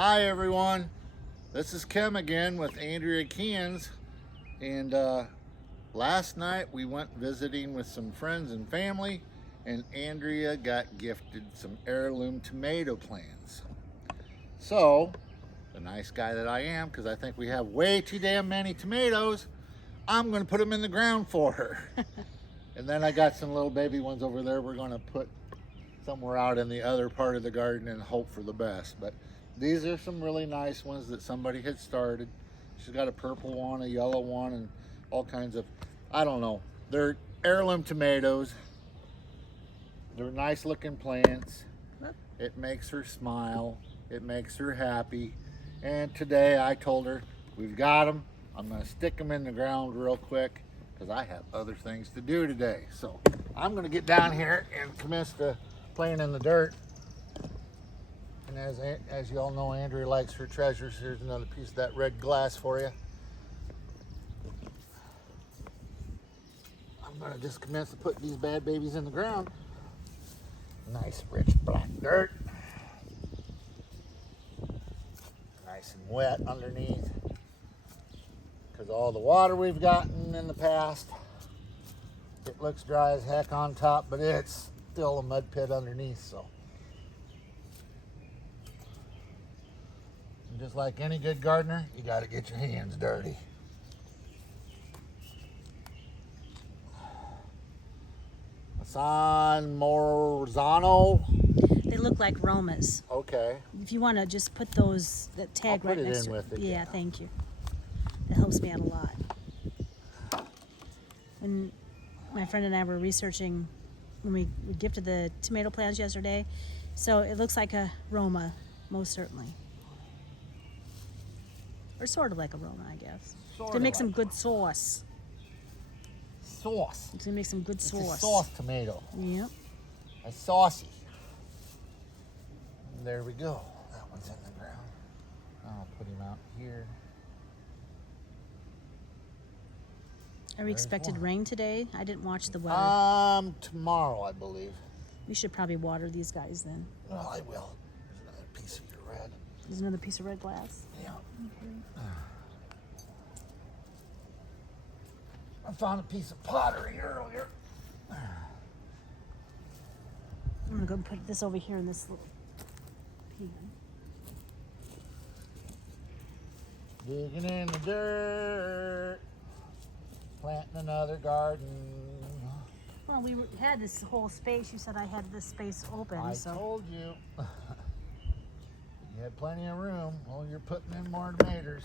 Hi everyone, this is Kim again with Andrea Cans, and last night we went visiting with some friends and family, and Andrea got gifted some heirloom tomato plants. So, the nice guy that I am, because I think we have way too damn many tomatoes, I'm going to put them in the ground for her. And then I got some little baby ones over there we're going to put somewhere out in the other part of the garden and hope for the best. But these are some really nice ones that somebody had started. She's got a purple one, a yellow one, and all kinds of, I don't know. They're heirloom tomatoes. They're nice looking plants. It makes her smile. It makes her happy. And today I told her, we've got them. I'm going to stick them in the ground real quick because I have other things to do today. So I'm going to get down here and commence to playing in the dirt. And as you all know, Andrea likes her treasures. Here's another piece of that red glass for you. I'm going to just commence to put these bad babies in the ground. Nice rich black dirt. Nice and wet underneath. Because all the water we've gotten in the past, it looks dry as heck on top, but it's still a mud pit underneath, so. And just like any good gardener, you got to get your hands dirty. San Morzano. They look like Romas. Okay. If you want to just put those, that tag I'll right put it next in to it. with it, Yeah, yeah. thank you. That helps me out a lot. When my friend and I were researching, when we gifted the tomato plants yesterday, so it looks like a Roma, most certainly. Or sort of like a Roma, I guess. To make some good sauce. Sauce. It's going to make some good It's sauce. a sauce tomato. Yep. A saucy. And there we go. That one's in the ground. I'll put him out here. Are we expected one. rain today? I didn't watch the weather. Tomorrow, I believe. We should probably water these guys then. Well, I will. There's another piece of your red. There's another piece of red glass. Yeah. I found a piece of pottery earlier. I'm gonna go and put this over here in this little pan. Digging in the dirt. Planting another garden. Well, we had this whole space. You said I had this space open. I so told you. You had plenty of room. Well, you're putting in more tomatoes.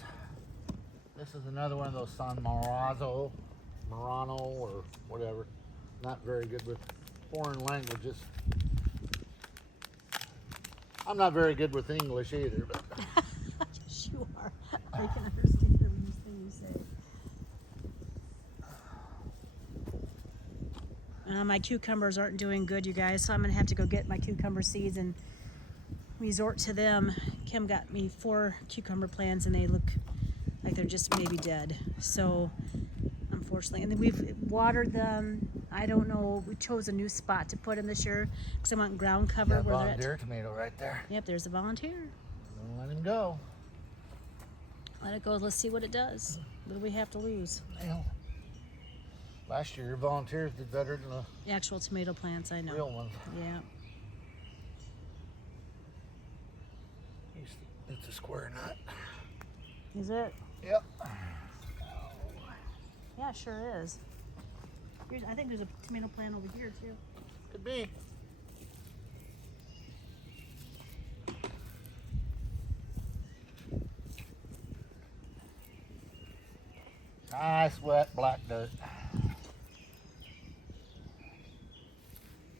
This is another one of those San Marano or whatever. Not very good with foreign languages. I'm not very good with English either. But yes, you are. I can understand everything you say. My cucumbers aren't doing good, you guys, so I'm gonna have to go get my cucumber seeds and resort to them. Kim got me 4 cucumber plants and they look like they're just maybe dead. So unfortunately, and then we've watered them. I don't know, we chose a new spot to put them this year because I want ground cover. got a where they're volunteer tomato right there. Yep, there's a volunteer. Don't let him go. Let it go, let's see what it does. What do we have to lose? Well, last year your volunteers did better than The actual tomato plants, I the know. real ones. Yeah. It's a square nut. Is it? Yep. Yeah, it sure is. I think there's a tomato plant over here too. Could be. Nice wet black dirt.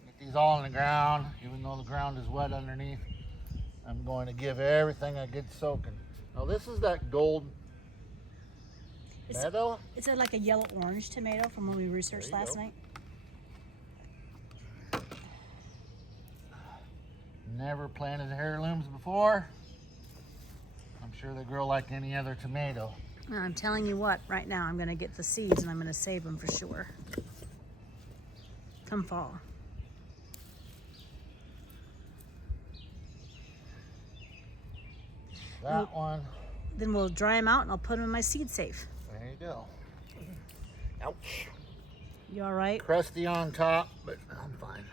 Get these all in the ground, even though the ground is wet underneath. I'm going to give everything a good soaking. Now this is that gold meadow. It's like a yellow orange tomato from when we researched There you last go. night. Never planted heirlooms before. I'm sure they grow like any other tomato. I'm telling you what, right now I'm gonna get the seeds and I'm gonna save them for sure. Come fall. that one. Then we'll dry them out and I'll put them in my seed safe. There you go. Ouch. You all right? Crusty on top, but I'm fine.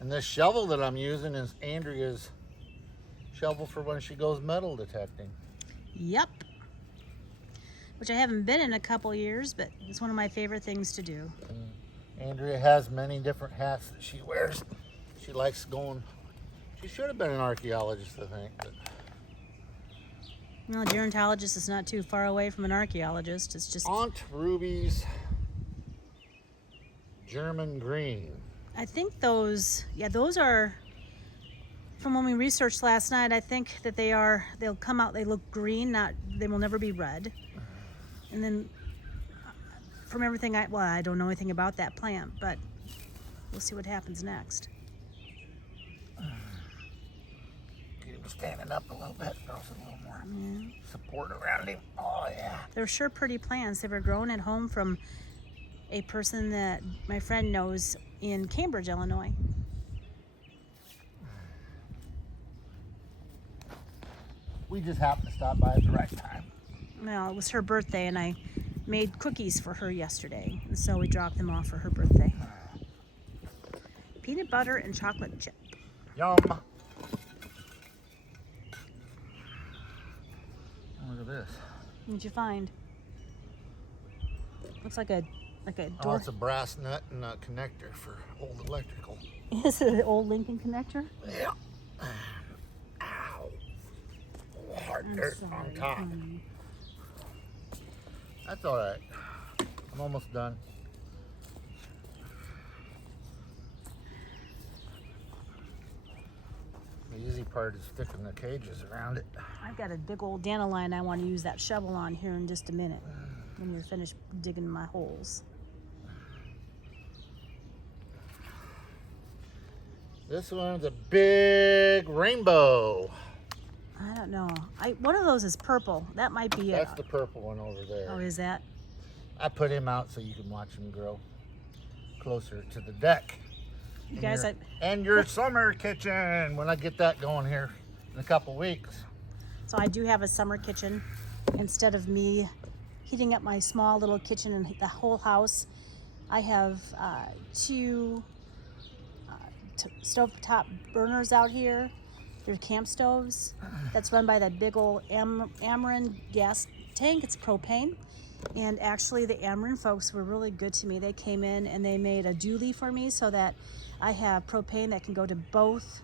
And this shovel that I'm using is Andrea's shovel for when she goes metal detecting. Yep. Which I haven't been in a couple years, but it's one of my favorite things to do. Andrea has many different hats that she wears. She likes going. She should have been an archaeologist, I think. But Well, a gerontologist is not too far away from an archaeologist. It's just. Aunt Ruby's German green. I think those are, from when we researched last night, I think that they'll come out, they look green, they will never be red. And then from everything I don't know anything about that plant, but we'll see what happens next. Get him standing up a little bit, throw some little more support around him. Oh yeah. They're sure pretty plants. They were grown at home from a person that my friend knows in Cambridge, Illinois. We just happened to stop by at the right time. Well, it was her birthday, and I made cookies for her yesterday, and so we dropped them off for her birthday. Peanut butter and chocolate chip. Yum. Look at this. What'd you find? Looks like a Oh, door. it's a brass nut and a connector for old electrical. Is it an old Lincoln connector? Yeah. Ow. Hard dirt on top. honey. That's all right. I'm almost done. The easy part is sticking the cages around it. I've got a big old dandelion I want to use that shovel on here in just a minute when you're finished digging my holes. This one's a big rainbow. I don't know. One of those is purple. That might be it. That's the purple one over there. Oh, is that? I put him out so you can watch him grow closer to the deck. You guys, And your summer kitchen when I get that going here in a couple weeks. so I do have a summer kitchen. Instead of me heating up my small little kitchen and the whole house, I have two stovetop burners out here. They're camp stoves. That's run by that big old Ameren gas tank. It's propane. And actually the Ameren folks were really good to me. They came in and they made a dually for me so that I have propane that can go to both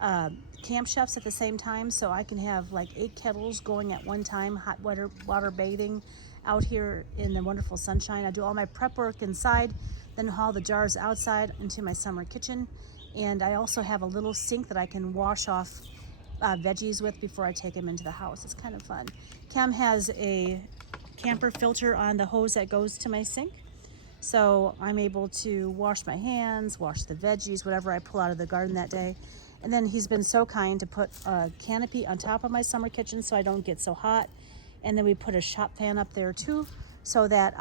camp chefs at the same time. So I can have like 8 kettles going at one time, hot water bathing out here in the wonderful sunshine. I do all my prep work inside, then haul the jars outside into my summer kitchen. And I also have a little sink that I can wash off veggies with before I take them into the house. It's kind of fun. Cam has a camper filter on the hose that goes to my sink. So I'm able to wash my hands, wash the veggies, whatever I pull out of the garden that day. And then he's been so kind to put a canopy on top of my summer kitchen so I don't get so hot. And then we put a shop fan up there too so that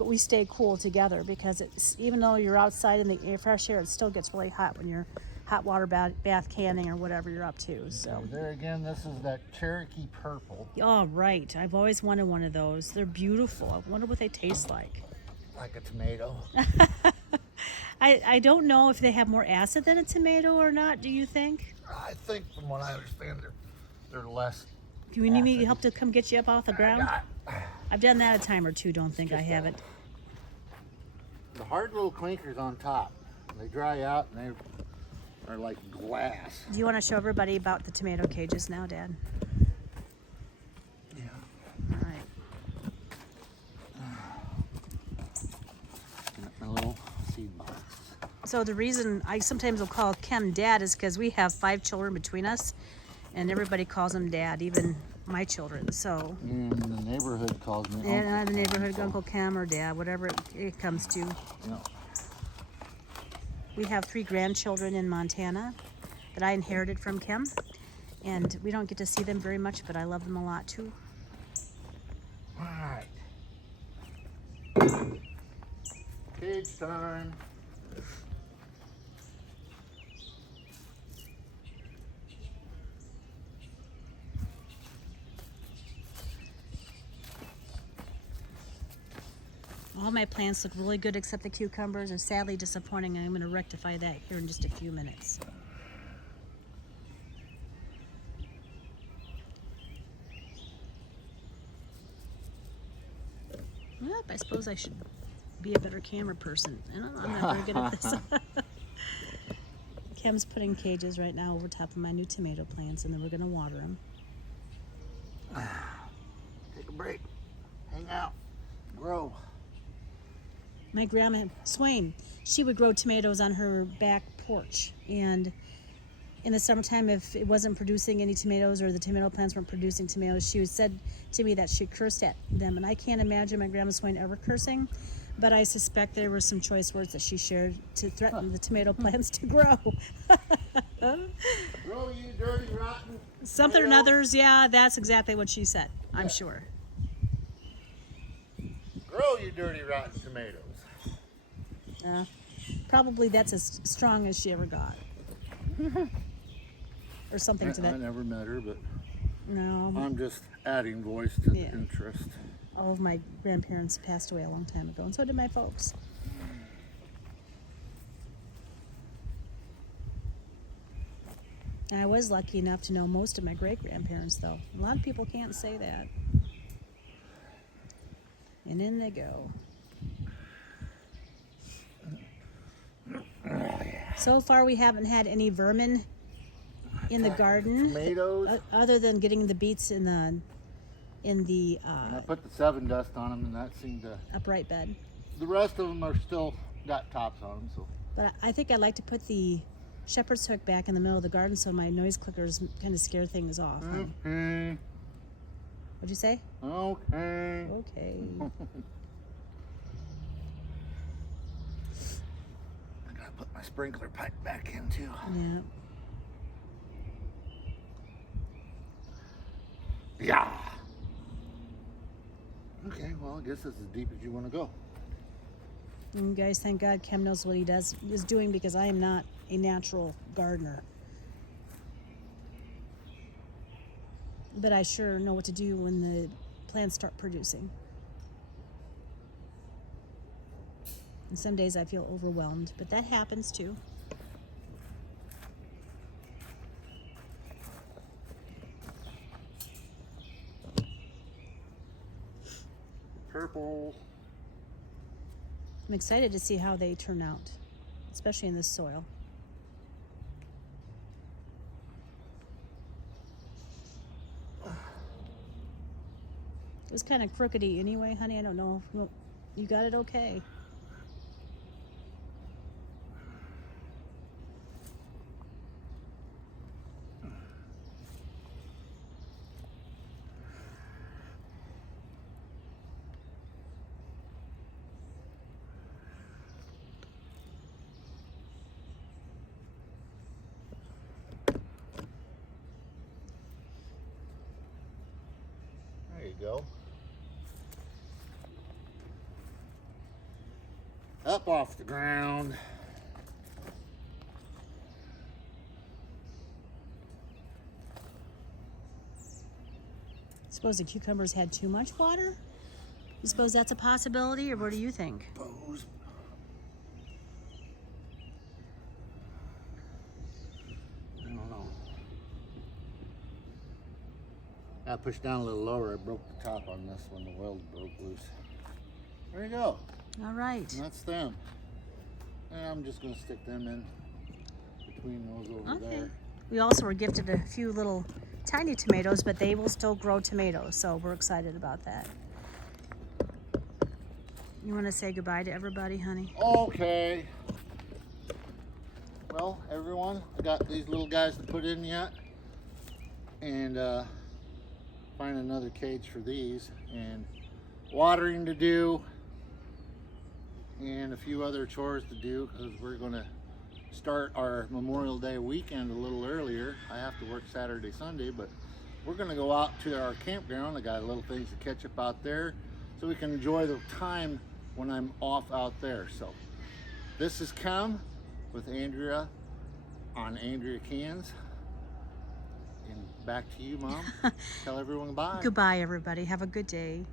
we stay cool together, because even though you're outside in the fresh air, it still gets really hot when you're hot water bath canning or whatever you're up to. So there again, this is that Cherokee purple. Oh, right. I've always wanted one of those. They're beautiful. I wonder what they taste like. Like a tomato. I don't know if they have more acid than a tomato or not. Do you think? I think from what I understand, they're less. Do you need me to help to come get you up off the ground? I've done that a time or two. Don't think I haven't. The hard little clinkers on top. They dry out and they are like glass. Do you want to show everybody about the tomato cages now, Dad? Yeah. All right. My little seed box. So the reason I sometimes will call Kem Dad is because we have 5 children between us, and everybody calls him Dad, even my children. So. And the neighborhood calls me Uncle. And the neighborhood, Uncle Kem or Dad, whatever it comes to. Yeah. We have 3 grandchildren in Montana that I inherited from Kem, And we don't get to see them very much, but I love them a lot too. All right. Cage time. All my plants look really good except the cucumbers are sadly disappointing. I'm going to rectify that here in just a few minutes. Yep, I suppose I should be a better camera person. I'm not very good at this. Kim's putting cages right now over top of my new tomato plants, and then we're going to water them. Take a break. Hang out. Grow. My grandma, Swayne, she would grow tomatoes on her back porch. And in the summertime, if it wasn't producing any tomatoes or the tomato plants weren't producing tomatoes, she said to me that she cursed at them. And I can't imagine my grandma Swayne ever cursing, but I suspect there were some choice words that she shared to threaten the tomato plants to grow. Grow, you dirty, rotten. Something or tomato. others, yeah, that's exactly what she said, I'm sure. Grow, you dirty, rotten tomatoes. Probably that's as strong as she ever got. Or something to I that. never met her, but No, I'm just adding voice to Yeah. the interest. all of my grandparents passed away a long time ago, and so did my folks. I was lucky enough to know most of my great-grandparents, though. A lot of people can't say that. And in they go. So far, we haven't had any vermin in the garden, Tomatoes. other than getting the beets in the And I put the 7 dust on them, and that seemed to. upright bed. The rest of them are still got tops on them, so. But I think I'd like to put the shepherd's hook back in the middle of the garden so my noise clickers kind of scare things off. Okay. What'd you say? Okay. Okay. I gotta put my sprinkler pipe back in too. Yeah. Yeah. Okay, well, I guess that's as deep as you want to go. And guys, thank God Kem knows what he is doing, because I am not a natural gardener. But I sure know what to do when the plants start producing. And some days I feel overwhelmed, but that happens too. Purple. I'm excited to see how they turn out, especially in this soil. It was kind of crookedy anyway, honey. I don't know. You got it okay. There you go. Up off the ground. Suppose the cucumbers had too much water? You suppose that's a possibility, or what do you think? Suppose. I don't know. I pushed down a little lower. I broke the top on this one. The weld broke loose. There you go. All right. And that's them. And I'm just going to stick them in between those over Okay. there. We also were gifted a few little tiny tomatoes, but they will still grow tomatoes, so we're excited about that. You want to say goodbye to everybody, honey? Okay. Well, everyone, I got these little guys to put in yet. And find another cage for these. And watering to do. And a few other chores to do, because we're going to start our Memorial Day weekend a little earlier. I have to work Saturday, Sunday, but we're gonna go out to our campground. I got little things to catch up out there so we can enjoy the time when I'm off out there. So this is Cam with Andrea on Andrea Cans. And back to you, Mom. Tell everyone bye. Goodbye, everybody. Have a good day.